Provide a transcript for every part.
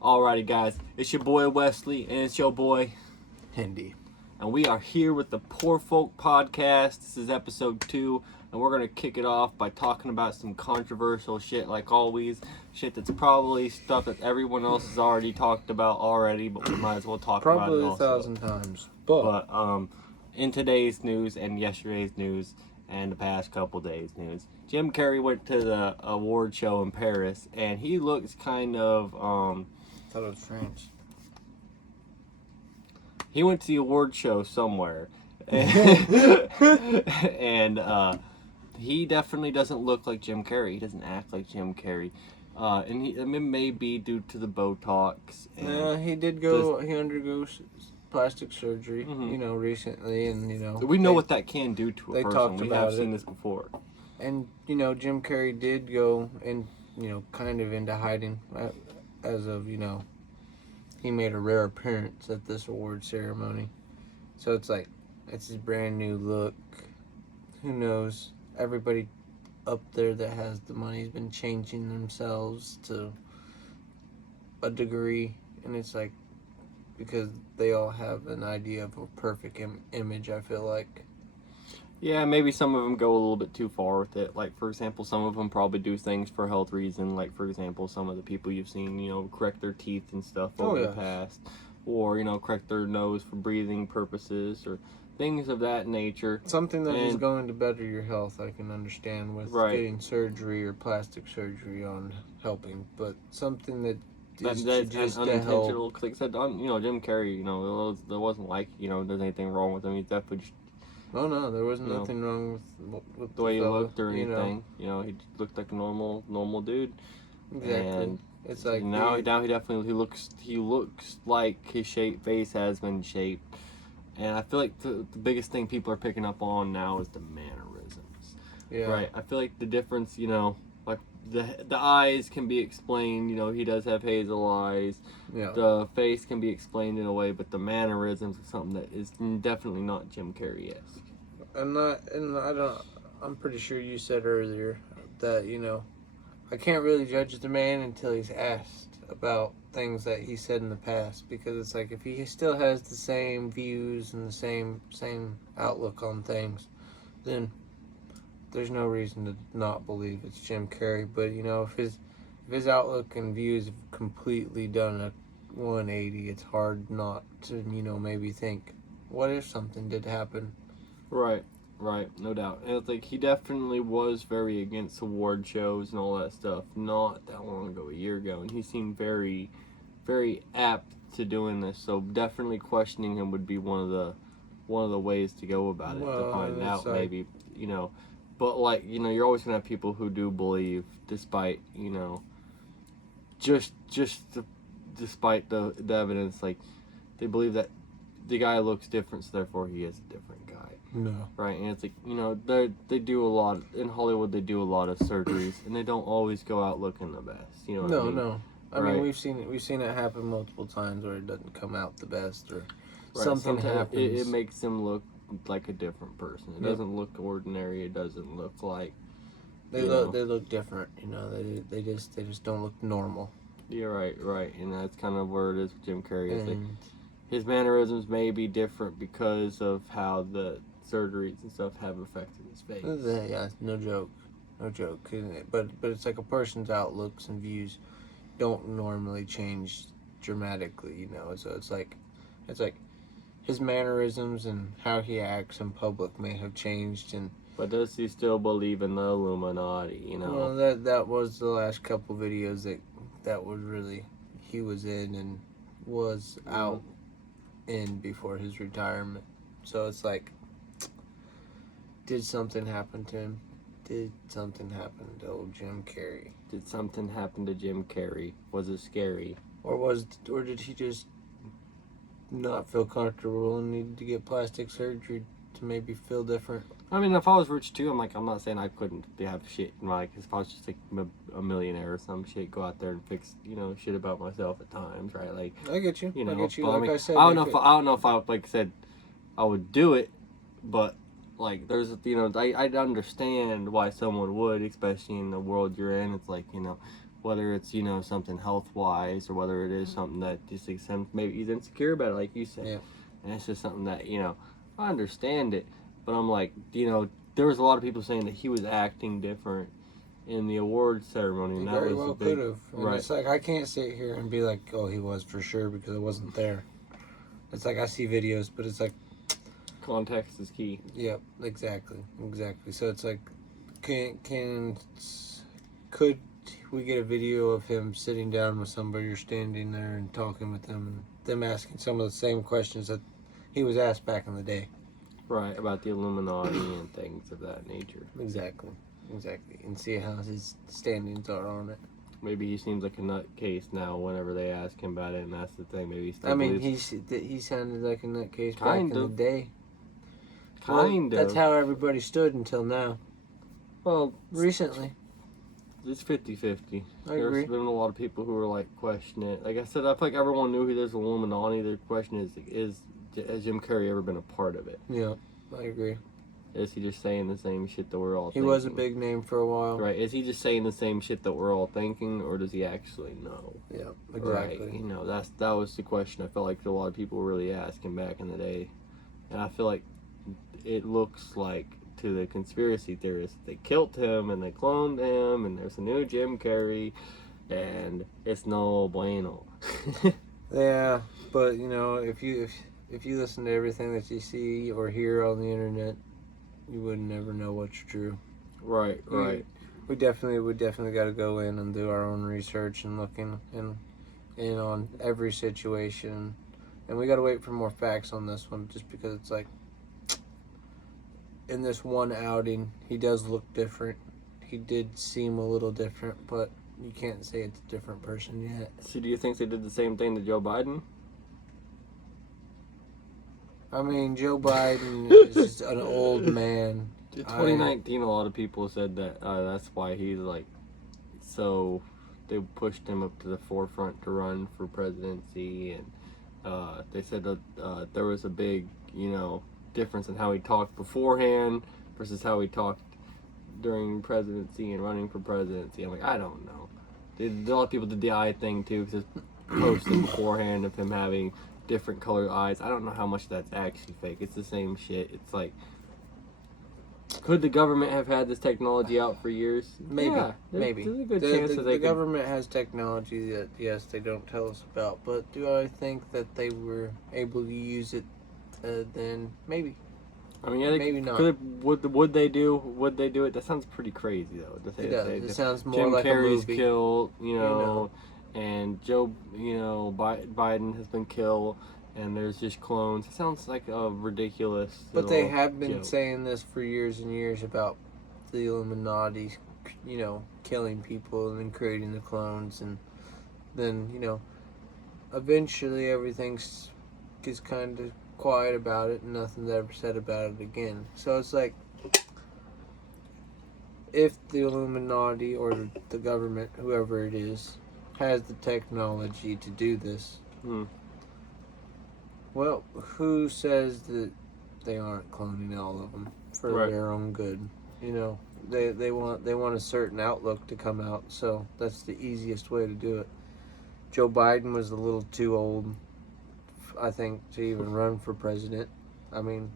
Alrighty, guys, it's your boy Wesley, and it's your boy Hindi. and we are here with the Poorfolk Podcast. This is episode 2, and we're gonna kick it off by talking about some controversial shit, like always. Shit that's probably stuff that everyone else has already talked about already, but we might as well talk about it Probably also. 1,000 times. But in today's news and yesterday's news and the past couple days' news, Jim Carrey went to the award show in Paris, and he looks kind of thought it was French. He went to the award show somewhere, and he definitely doesn't look like Jim Carrey. He doesn't act like Jim Carrey, and it may be due to the Botox. And he did go. He undergo plastic surgery, recently, and we know what that can do to a they person. talked We about have seen it. this before. And Jim Carrey did go and kind of into hiding, as of he made a rare appearance at this award ceremony. So it's like it's his brand new look. Who knows? Everybody up there that has the money has been changing themselves to a degree, and it's like because they all have an idea of a perfect image. I feel like. Yeah, maybe some of them go a little bit too far with it. Like, for example, some of them probably do things for health reason. Like, for example, some of the people you've seen, correct their teeth and stuff over the past. Or, correct their nose for breathing purposes or things of that nature. Something that is going to better your health, I can understand with getting surgery or plastic surgery on helping. But something that is just unintentional. Because like I said, Jim Carrey, there wasn't like, there's anything wrong with him. He's definitely just... No, there was nothing wrong with the way he fella, looked or anything. He looked like a normal dude. Exactly. And it's like now he definitely looks like his face has been shaped. And I feel like the biggest thing people are picking up on now is the mannerisms. Yeah. Right. I feel like the difference, like the eyes can be explained. He does have hazel eyes. Yeah. The face can be explained in a way, but the mannerisms are something that is definitely not Jim Carrey-esque. I'm pretty sure you said earlier that, I can't really judge the man until he's asked about things that he said in the past, because it's like if he still has the same views and the same outlook on things, then there's no reason to not believe it's Jim Carrey. But if his outlook and views have completely done a 180, it's hard not to maybe think, what if something did happen? Right, no doubt. And it's like he definitely was very against award shows and all that stuff not that long ago, a year ago, and he seemed very, very apt to doing this. So definitely questioning him would be one of the ways to go about it, to find out maybe, But like, you're always gonna have people who do believe, despite despite the evidence, like they believe that the guy looks different, so therefore he is a different guy. No. Right, and it's like, they do a lot in Hollywood. They do a lot of surgeries, and they don't always go out looking the best. You know what I mean? No. I mean, we've seen it happen multiple times where it doesn't come out the best, or something happens. It makes him look like a different person. It doesn't look ordinary. It doesn't look like they look different. They just don't look normal. Yeah, right, and that's kind of where it is with Jim Carrey. It's like his mannerisms may be different because of how the surgeries and stuff have affected his face. Yeah, no joke, isn't it? But it's like a person's outlooks and views don't normally change dramatically, So it's like his mannerisms and how he acts in public may have changed, but does he still believe in the Illuminati? Well, that was the last couple videos that was really he was in and was out in before his retirement. So it's like, did something happen to him? Did something happen to old Jim Carrey? Did something happen to Jim Carrey? Was it scary? Or did he just not feel comfortable and needed to get plastic surgery to maybe feel different? I mean, if I was rich too, I'm not saying I couldn't have shit. Like, if I was just like a millionaire or some shit, go out there and fix, shit about myself at times, right? Like, I get you. I get you. But, like I said, I don't know if I like I said, I would do it, but like, there's I understand why someone would, especially in the world you're in. It's like, whether it's, you know, something health-wise or whether it is something that just like, maybe he's insecure about it, like you said. Yeah. And it's just something that, you know, I understand it, but I'm like, you know, there was a lot of people saying that he was acting different in the award ceremony, He and that very was well a big, could have. And right. it's like, I can't sit here and be like, oh, he was for sure because I wasn't there. It's like, I see videos, but it's like, Context is key. yep, exactly. So it's like, could we get a video of him sitting down with somebody or standing there and talking with them and them asking some of the same questions that he was asked back in the day? Right, about the Illuminati and things of that nature. Exactly. And see how his standings are on it. Maybe he seems like a nutcase now whenever they ask him about it, and that's the thing. Maybe he still I mean, believes... he sounded like a nutcase back Kind in the of. day. Kind of. That's how everybody stood until now. Well, Recently. it's 50-50. I There's agree. been a lot of people who are like questioning it. Like I said, I feel like everyone knew there's Illuminati. The question is has Jim Carrey ever been a part of it? Yeah, I agree. Is he just saying the same shit that we're all He thinking? was a big name for a while. Right. Is he just saying the same shit that we're all thinking, or does he actually know? Yeah, exactly. Right. You know, that was the question I felt like a lot of people were really asking back in the day. And I feel like it looks like to the conspiracy theorists they killed him and they cloned him and there's a new Jim Carrey and it's no bueno. Yeah, but you know, if you listen to everything that you see or hear on the internet, you would never know what's true. Right. We definitely got to go in and do our own research and look in on every situation, and we got to wait for more facts on this one, just because it's like, in this one outing, he does look different. He did seem a little different, but you can't say it's a different person yet. So do you think they did the same thing to Joe Biden? I mean, Joe Biden is just an old man. In 2019, a lot of people said that that's why he's like, so they pushed him up to the forefront to run for presidency, and they said that there was a big, you know, difference in how he talked beforehand versus how he talked during presidency and running for presidency. I'm like, I don't know. A lot of people did the eye thing too, because it's posted beforehand of him having different colored eyes. I don't know how much that's actually fake. It's the same shit. It's like, could the government have had this technology out for years? Maybe. Yeah, Maybe. There's a good chance that they the could. government has technology that, yes, they don't tell us about, but do I think that they were able to use it then? Maybe. I mean, yeah, they Maybe not. Would they do it? That sounds pretty crazy, though. To say It does. that It sounds more Jim like Carrey's a movie. killed, and Joe, Biden has been killed, and there's just clones. It sounds like a ridiculous. But they little have been joke. saying this for years and years about the Illuminati, killing people and then creating the clones, and then, eventually everything gets kind of quiet about it and nothing's ever said about it again. So it's like, if the Illuminati or the government, whoever it is, has the technology to do this, well, who says that they aren't cloning all of them for Right. their own good? They want a certain outlook to come out, so that's the easiest way to do it. Joe Biden was a little too old, I think, to even run for president. I mean,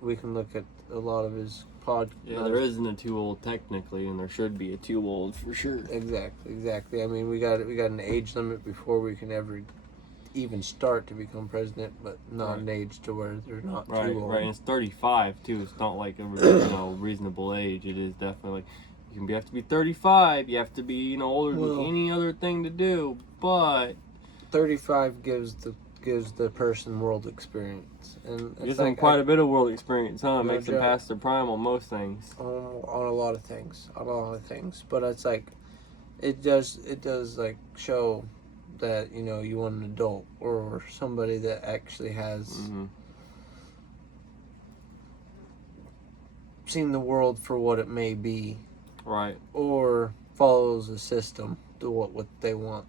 we can look at a lot of his Yeah, there isn't a too old technically, and there should be a too old for sure. Exactly. I mean, we got an age limit before we can ever even start to become president, but not an age to where they're not too old. Right, and it's 35 too. It's not like a reasonable age. It is definitely you have to be 35. You have to be older than any other thing to do. But 35 gives the person world experience, and gives them quite a bit of world experience, huh? Makes them past their prime on most things. On a lot of things, But it's like, it does like show that you want an adult or somebody that actually has seen the world for what it may be, right? Or follows a system to what they want,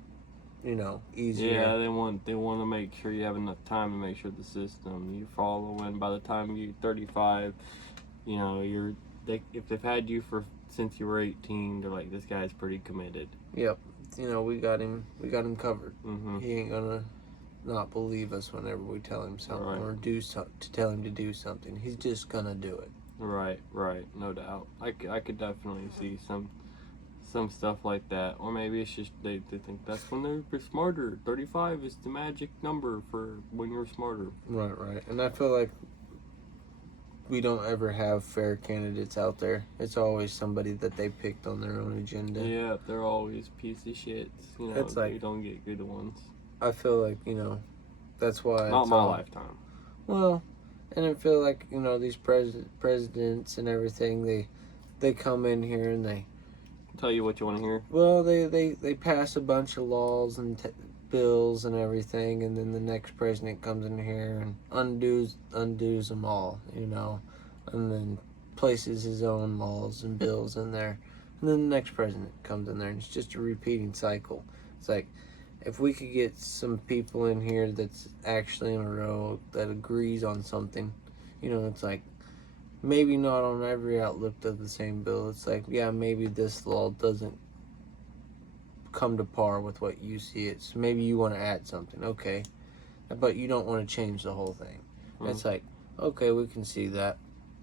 easier. Yeah, they want to make sure you have enough time to make sure the system you follow, and by the time you're 35, if they've had you for since you were 18, they're like, this guy's pretty committed. Yep. You know, we got him covered. Mm-hmm. He ain't gonna not believe us whenever we tell him something Right. or tell him to do something. He's just gonna do it. Right, no doubt. I could definitely see some stuff like that. Or maybe it's just they think that's when they're smarter. 35 is the magic number for when you're smarter. Right. And I feel like we don't ever have fair candidates out there. It's always somebody that they picked on their own agenda. Yeah, they're always piece of shits. You know, It's like, you don't get good ones. I feel like, you know, that's why. Not my lifetime. Well, and I feel like, you know, these presidents and everything, they come in here and they Tell you what you want to hear. Well, they pass a bunch of laws and bills and everything, and then the next president comes in here and undoes them all, you know, and then places his own laws and bills in there, and then the next president comes in there, and it's just a repeating cycle. It's like, if we could get some people in here that's actually in a row that agrees on something, you know, it's like, maybe not on every outlook of the same bill. It's like, yeah, maybe this law doesn't come to par with what you see it. So maybe you want to add something, okay, but you don't want to change the whole thing. It's like, okay, we can see that,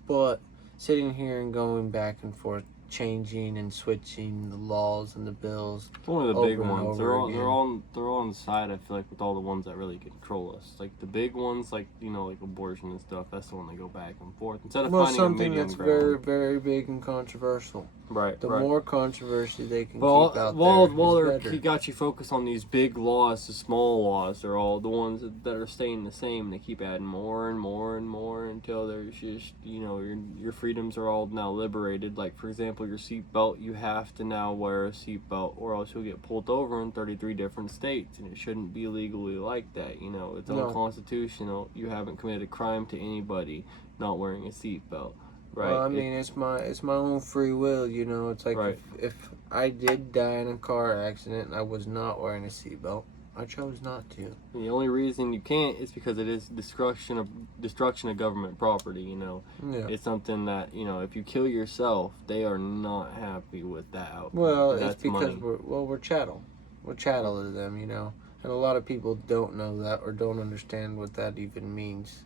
but sitting here and going back and forth, changing and switching the laws and the bills. It's one of the big over and ones. over They're all on the side. I feel like with all the ones that really control us, like the big ones, like you know, like abortion and stuff. That's the one they go back and forth instead of finding a something medium that's ground. very, very big and controversial. Right. The right. more controversy they can Well, keep out while there, he got you focused on these big laws, the small laws, they're all the ones that are staying the same. They keep adding more and more and more until there's just, you know, your freedoms are all now liberated. Like, for example, your seatbelt, you have to now wear a seatbelt or else you'll get pulled over in 33 different states, and it shouldn't be legally like that. You know, it's unconstitutional. You haven't committed a crime to anybody not wearing a seatbelt. Right. Well, I mean, it's my own free will, you know. It's like, right. if I did die in a car accident and I was not wearing a seatbelt, I chose not to. The only reason you can't is because it is destruction of government property. You know, It's something that, you know, if you kill yourself, they are not happy with that outcome. Well, it's because money. we're chattel. We're chattel to them, you know. And a lot of people don't know that or don't understand what that even means.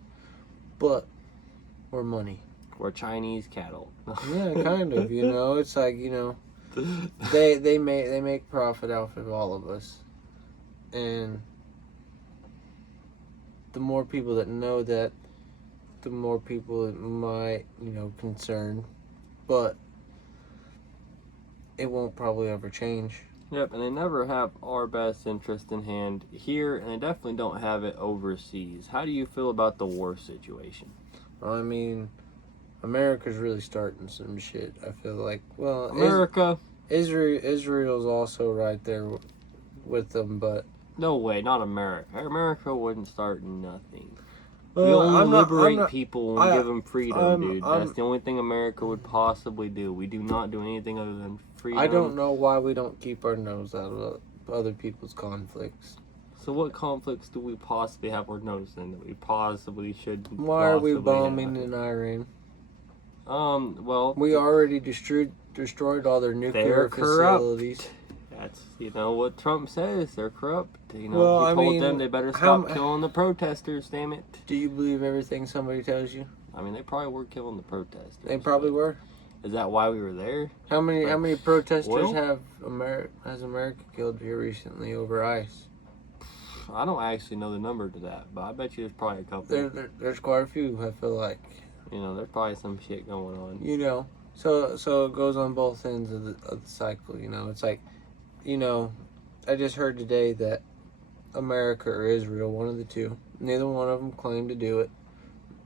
But we're money. We're Chinese cattle. Yeah, kind of. You know, it's like, you know, they make profit off of all of us, and the more people that know that, the more people it might, you know, concern, but it won't probably ever change. Yep, and they never have our best interest in hand here, and they definitely don't have it overseas. How do you feel about the war situation? I mean, America's really starting some shit. I feel like, well, America, Israel's also right there with them, but no way, not America. America wouldn't start nothing. Well, we only liberate people and give them freedom, dude. That's the only thing America would possibly do. We do not do anything other than freedom. I don't know why we don't keep our nose out of other people's conflicts. So what conflicts do we possibly have our nose in that we possibly should? Why are we bombing in Iran? Well, we already destroyed all their nuclear facilities. That's, you know, what Trump says. They're corrupt. You know, well, he told them they better stop killing the protesters, damn it. Do you believe everything somebody tells you? I mean, they probably were killing the protesters. They probably were. Is that why we were there? How many protesters has America killed here recently over ICE? I don't actually know the number to that, but I bet you there's probably a couple. There's quite a few, I feel like. You know, there's probably some shit going on. You know, so it goes on both ends of the cycle, you know. It's like, you know, I just heard today that America or Israel, one of the two, neither one of them claimed to do it.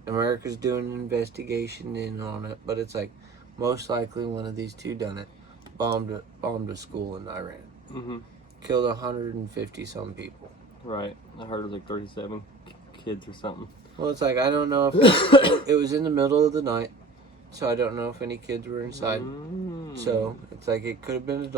America's doing an investigation in on it, but it's like, most likely one of these two done it. Bombed a school in Iran. Mm-hmm. Killed 150 some people. Right. I heard it was like 37 kids or something. Well, it's like, I don't know if it was in the middle of the night, so I don't know if any kids were inside. So it's like, it could have been adults.